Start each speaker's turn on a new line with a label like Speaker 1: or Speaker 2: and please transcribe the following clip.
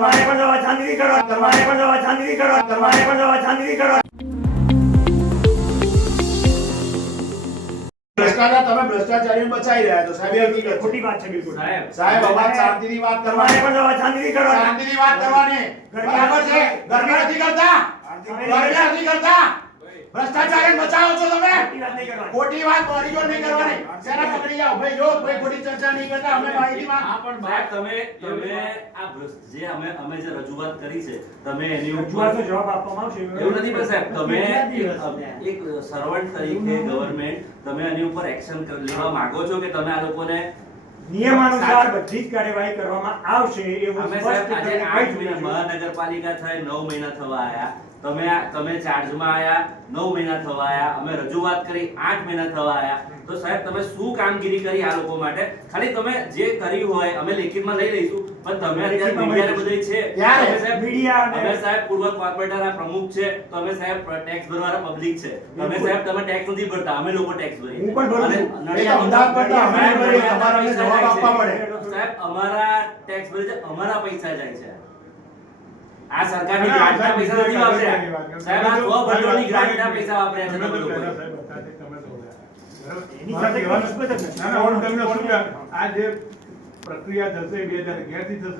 Speaker 1: તમારે પણ જવા શાંતિથી કરો તમારે પણ જવા શાંતિથી કરો તમારે પણ જવા શાંતિથી કરો
Speaker 2: ભ્રષ્ટાચાર તમે ભ્રષ્ટાચારીઓને બચાવી રહ્યા છો. સાહેબ એ હકીકત છે.
Speaker 1: ખોટી વાત છે બિલકુલ.
Speaker 3: સાહેબ.
Speaker 2: સાહેબ અવાજ શાંતિથી વાત
Speaker 1: તમારે
Speaker 2: કરવાની
Speaker 1: પણ જવા શાંતિથી કરો
Speaker 2: શાંતિથી વાત કરવાની. બરાબર છે? ગરમી નથી કરતા? ગરમી નથી કરતા? ભ્રષ્ટાચારીને બચાવો છો તમે?
Speaker 1: ખોટી વાત
Speaker 2: મારી જોડે નહીં કરવાની. શેના પકડી જાઓ? ભાઈ જો ભાઈ ખોટી ચર્ચા નહીં કરતા અમે માહિતીમાં
Speaker 3: હા પણ સાહેબ તમે તમે આ ભ્રષ્ટ- જે અમે અમે જે રજૂઆત કરી છે તમે એની
Speaker 1: રજૂઆતનો
Speaker 3: ઉપર
Speaker 1: જવાબ આપવામાં આવશે
Speaker 3: એવું નથી પણ સાહેબ તમે એક સર્વન્ટ તરીકે ગવર્નમેન્ટ તમે એની ઉપર એક્શન લેવા માંગો છો કે તમે આ લોકોને
Speaker 1: નિયમાનુસાર બધી જ કાર્યવાહી કરવામાં આવશે એવું સ્પષ્ટ
Speaker 3: આજે
Speaker 1: કરીને
Speaker 3: આઠ મહિના
Speaker 1: ચૂક્યા છીએ.
Speaker 3: મહાનગરપાલિકા થાય નવ મહિના થવા આયા. તમે તમે ચાર્જમાં આયા નવ મહિના થવા આયા અમે રજૂઆત કરી આઠ મહિના થવા આયા. તો સાહેબ તમે શું કામગીરી કરી આ લોકો માટે? ખાલી તમે જે કરી હોય અમે લેખિતમાં લઈ લઈશું પણ તમે અત્યારે મીડિયાને બધે છે? સાહેબ
Speaker 1: મીડિયા
Speaker 3: અમે સાહેબ પૂર્વ કોર્પોરેટરના પ્રમુખ છે તો અમે સાહેબ ટેક્સ ભરવાના પબ્લિક છે. તમે સાહેબ તમે ટેક્સ નથી ભરતા અમે લોકો ટેક્સ ભરીએ
Speaker 1: હું પણ ભરું છું.
Speaker 2: અમદાવાદ કરતા અમે ભરીએ,
Speaker 3: અમારા
Speaker 2: જવાબ આપવા પડે.
Speaker 3: સાહેબ અમારા ટેક્સ ભરે છે અમારા પૈસા જાય છે. આ સરકારની ગ્રાન્ટના પૈસા નથી વાપર્યા. સાહેબ આ સો
Speaker 4: ભંડોળની
Speaker 3: ગ્રાન્ટના પૈસા વાપર્યા છે
Speaker 4: તમે તો
Speaker 1: એની સાથે
Speaker 4: કહેવાનું-
Speaker 1: જ
Speaker 4: ના, ના, હું તમને શું આ જે પ્રક્રિયા થશે બે હજાર અગિયારથી થશે.